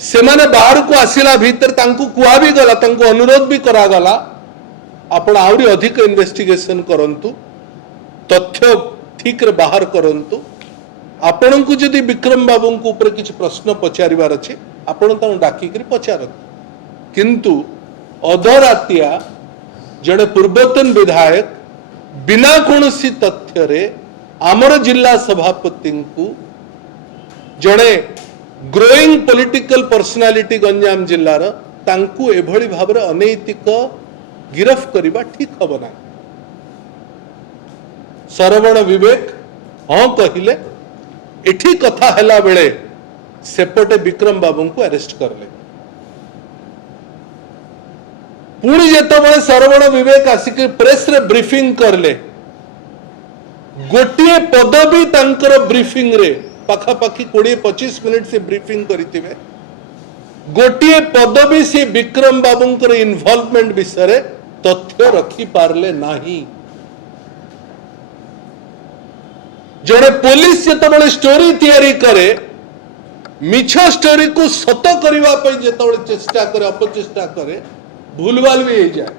से माने बाहर को आसिला भीतर तांकु कुआ भी गला तांकु अनुरोध भी करा गला आपण आवरी अधिक इन्वेस्टिगेशन करंतु तथ्य ठीक रे बाहर करंतु आपण को जदि विक्रम बाबू को ऊपर किछ प्रश्न पचारिबार अछि आपण ता डाकी करी पचारत किंतु अधरातिया जड़े पूर्वतन विधायक बिना कोनसी तथ्य रे आमर जिला सभापति को जड़े ग्रोइंग पॉलिटिकल पर्सनालिटी गंजाम जिल्लार तांकु एभली भाबरे अनैतिक गिरफ करिबा ठीक हबो ना। सरवण विवेक हाँ कहिले एठी कथा हैला बेले सेपटे विक्रम बाबू को अरेस्ट करले पुणी जेतबळे सरवण विवेक आसिक प्रेस रे ब्रीफिंग करले गोटे पदवी तांकर ब्रीफिंग रे पाखापाखि 20-25 मिनिट से ब्रीफिंग करितिबे गोटे पदवी से विक्रम बाबूंकर इन्वॉल्वमेंट विषय तथ्य रखी पारले नाही। जड़े पुलिस जेतबळे स्टोरी तैयारी करे मिछ स्टोरी को सत करबा पई जेतबळे चेष्टा करे अपचेष्टा करे भूलभाल भी हो जाए